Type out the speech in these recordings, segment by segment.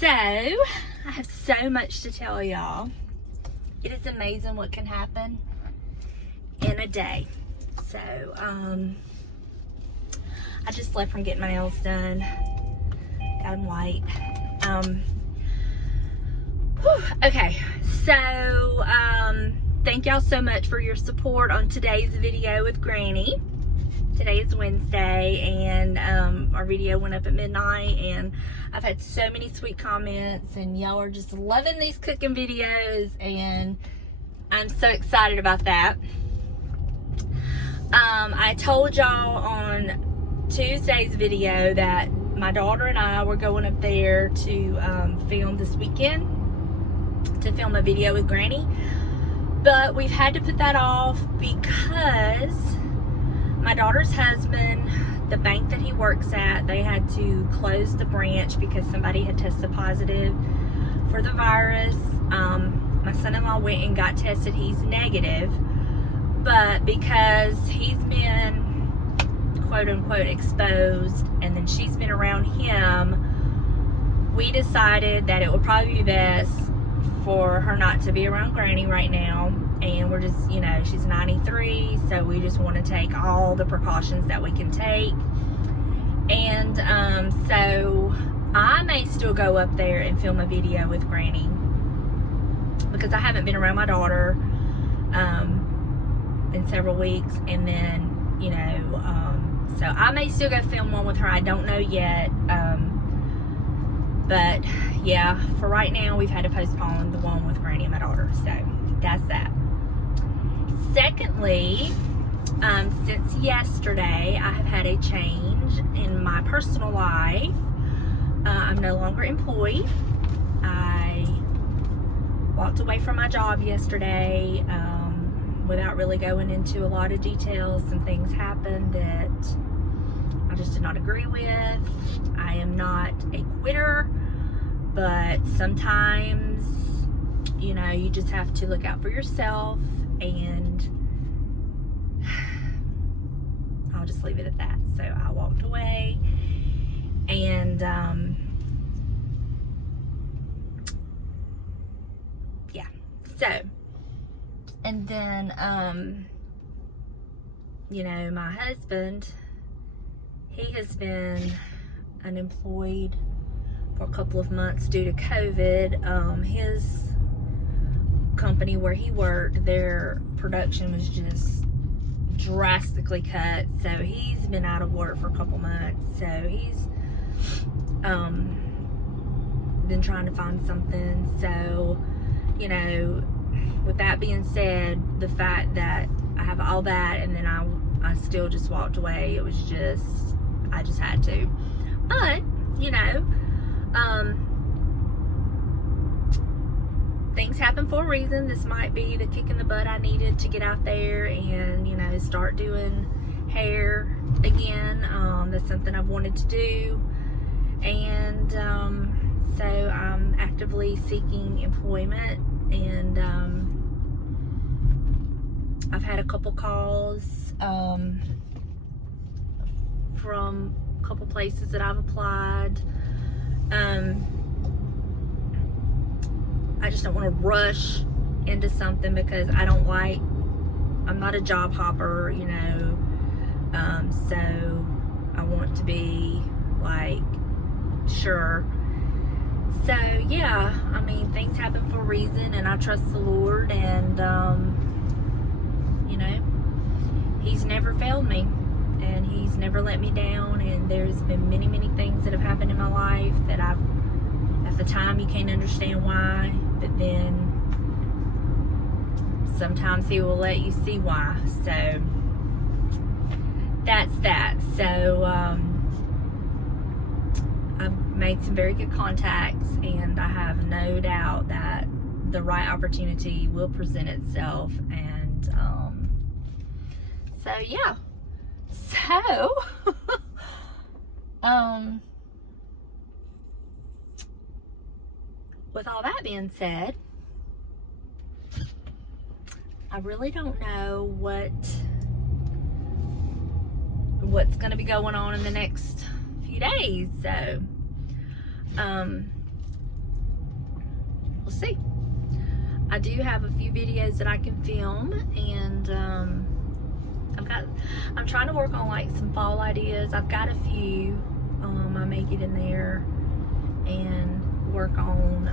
So, I have so much to tell y'all. It is amazing what can happen in a day. So, I just left from getting my nails done. Got them white. Okay, so, thank y'all so much for your support on today's video with Granny. Today is Wednesday, and our video went up at midnight, and I've had so many sweet comments, and y'all are just loving these cooking videos, and I'm so excited about that. I told y'all on Tuesday's video that my daughter and I were going up there to film this weekend, to film a video with Granny, but we've had to put that off because my daughter's husband, the bank that he works at, they had to close the branch because somebody had tested positive for the virus. My son-in-law went and got tested. He's negative, but because he's been quote-unquote exposed and then she's been around him, we decided that it would probably be best for her not to be around Granny right now. And we're just, you know, she's 93, so we just want to take all the precautions that we can take. And so I may still go up there and film a video with Granny because I haven't been around my daughter in several weeks. And then, you know, so I may still go film one with her. I don't know yet. But yeah, for right now, we've had to postpone the one with Granny and my daughter. So that's that. Secondly, since yesterday, I have had a change in my personal life. I'm no longer employed. I walked away from my job yesterday without really going into a lot of details. Some things happened that I just did not agree with. I am not a quitter, but sometimes, you know, you just have to look out for yourself, and I'll just leave it at that. So I walked away, and yeah, so, and then you know, my husband, he has been unemployed for a couple of months due to COVID. His company where he worked, their production was just drastically cut, so he's been out of work for a couple months. So he's been trying to find something. So, you know, with that being said, the fact that I have all that and then I still just walked away, it was just, I just had to. But, you know, things happen for a reason. This might be the kick in the butt I needed to get out there and, you know, start doing hair again. That's something I've wanted to do. And so I'm actively seeking employment, and I've had a couple calls from a couple places that I've applied. I just don't want to rush into something because I'm not a job hopper, you know, so I want to be like sure. So yeah, I mean, things happen for a reason, and I trust the Lord, and you know, He's never failed me, and He's never let me down. And there's been many things that have happened in my life that at the time you can't understand why, but then sometimes He will let you see why. So that's that. So I've made some very good contacts, and I have no doubt that the right opportunity will present itself. And so yeah, so with all that being said, I really don't know what's going to be going on in the next few days. So we'll see. I do have a few videos that I can film, and I'm trying to work on like some fall ideas. I've got a few. I may get in there and work on,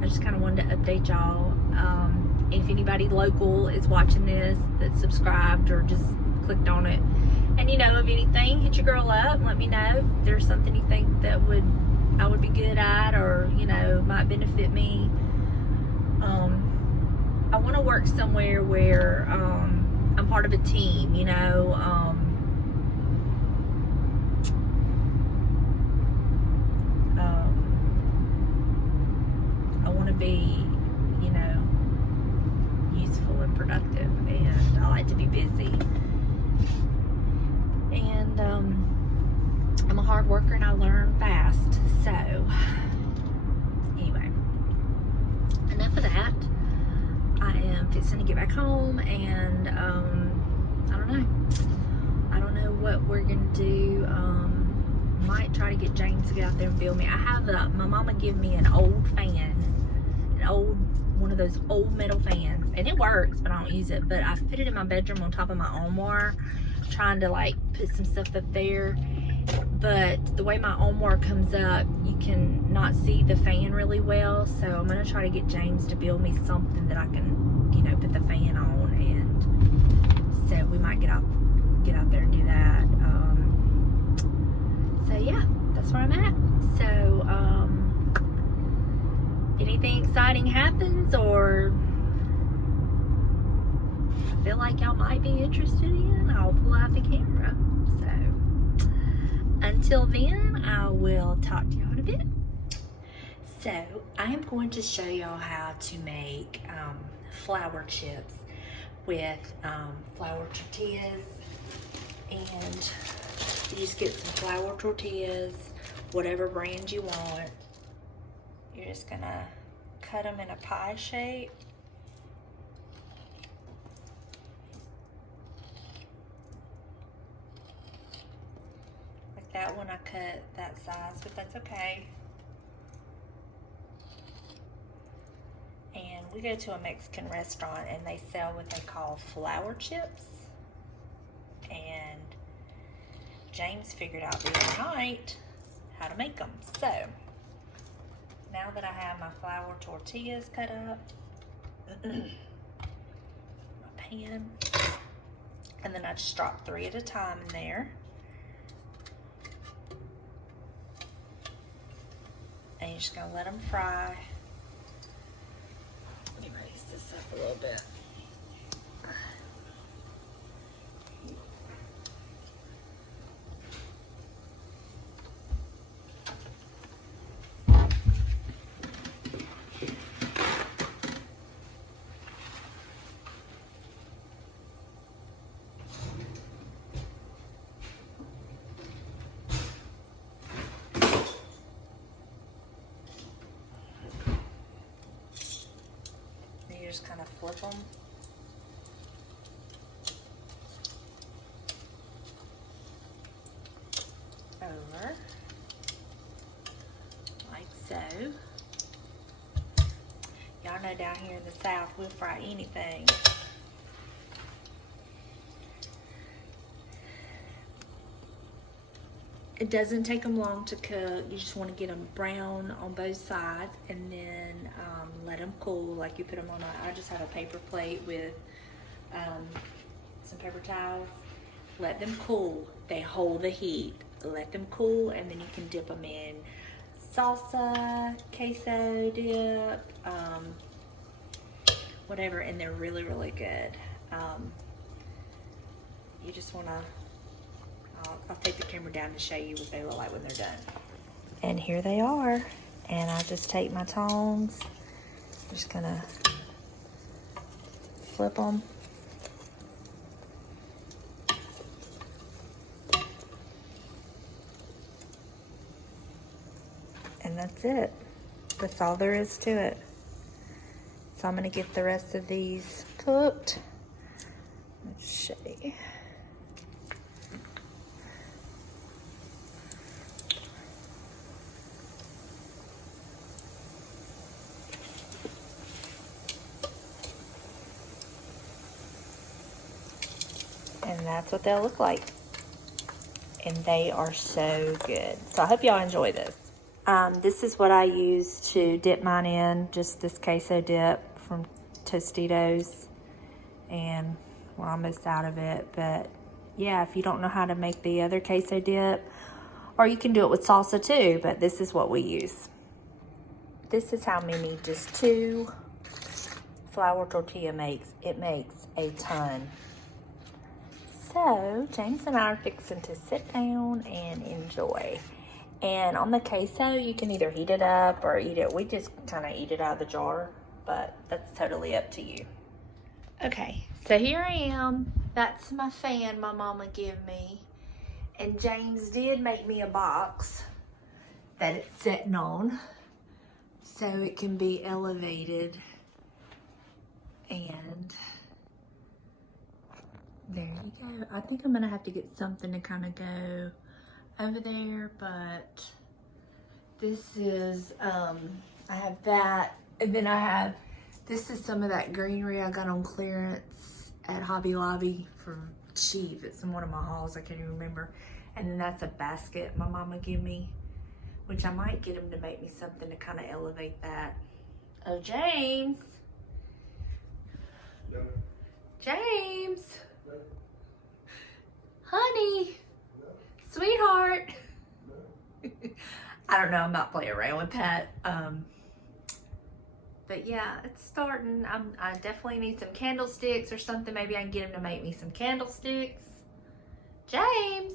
I just kind of wanted to update y'all. If anybody local is watching this that's subscribed or just clicked on it and you know of anything, hit your girl up and let me know if there's something you think that I would be good at, or you know, might benefit me. I want to work somewhere where I'm part of a team, you know. I want to be, you know, useful and productive, and I like to be busy. And I'm a hard worker and I learn fast. So anyway, enough of that. I am fixing to get back home, and I don't know what we're gonna do. Might try to get James to get out there and build me. I have my mama give me an old fan, one of those old metal fans, and it works, but I don't use it. But I've put it in my bedroom on top of my armoire, trying to like put some stuff up there. But the way my armoire comes up, you can not see the fan really well. So I'm gonna try to get James to build me something that I can, you know, put the fan on. And so we might get out there and do that. So yeah, that's where I'm at. So anything exciting happens, or I feel like y'all might be interested in, I'll pull out the camera. So until then, I will talk to y'all in a bit. So I am going to show y'all how to make flour chips with flour tortillas. And you just get some flour tortillas, whatever brand you want. You're just gonna cut them in a pie shape. Like that one, I cut that size, but that's okay. And we go to a Mexican restaurant and they sell what they call flour chips. And James figured out the other night how to make them. So now that I have my flour tortillas cut up, my pan, and then I just drop 3 at a time in there. And you're just gonna let them fry. Let me raise this up a little bit. You just kind of flip them. Over. Like so. Y'all know down here in the South, we'll fry anything. It doesn't take them long to cook. You just want to get them brown on both sides, and then let them cool. Like you put them on I just have a paper plate with some paper towels. Let them cool. They hold the heat. Let them cool, and then you can dip them in salsa, queso dip, whatever, and they're really, really good. You just want to, I'll take the camera down to show you what they look like when they're done. And here they are. And I just take my tongs, just gonna flip them. And that's it. That's all there is to it. So I'm gonna get the rest of these cooked. Let's show you. And that's what they'll look like. And they are so good. So I hope y'all enjoy this. This is what I use to dip mine in, just this queso dip from Tostitos. And we're almost out of it, but yeah, if you don't know how to make the other queso dip, or you can do it with salsa too, but this is what we use. This is how many just 2 flour tortilla makes. It makes a ton. So James and I are fixing to sit down and enjoy. And on the queso, you can either heat it up or eat it. We just kind of eat it out of the jar, but that's totally up to you. Okay, so here I am. That's my fan my mama gave me. And James did make me a box that it's sitting on so it can be elevated. And there you go. I think I'm gonna have to get something to kind of go over there, but this is, I have that, and then I have, this is some of that greenery I got on clearance at Hobby Lobby for cheap. It's in one of my hauls, I can't even remember. And then that's a basket my mama gave me, which I might get him to make me something to kind of elevate that. Oh, James. No. James. No. Honey. No. Sweetheart. No. I don't know, I'm not playing around with that. But yeah, it's starting. I definitely need some candlesticks or something. Maybe I can get him to make me some candlesticks. James.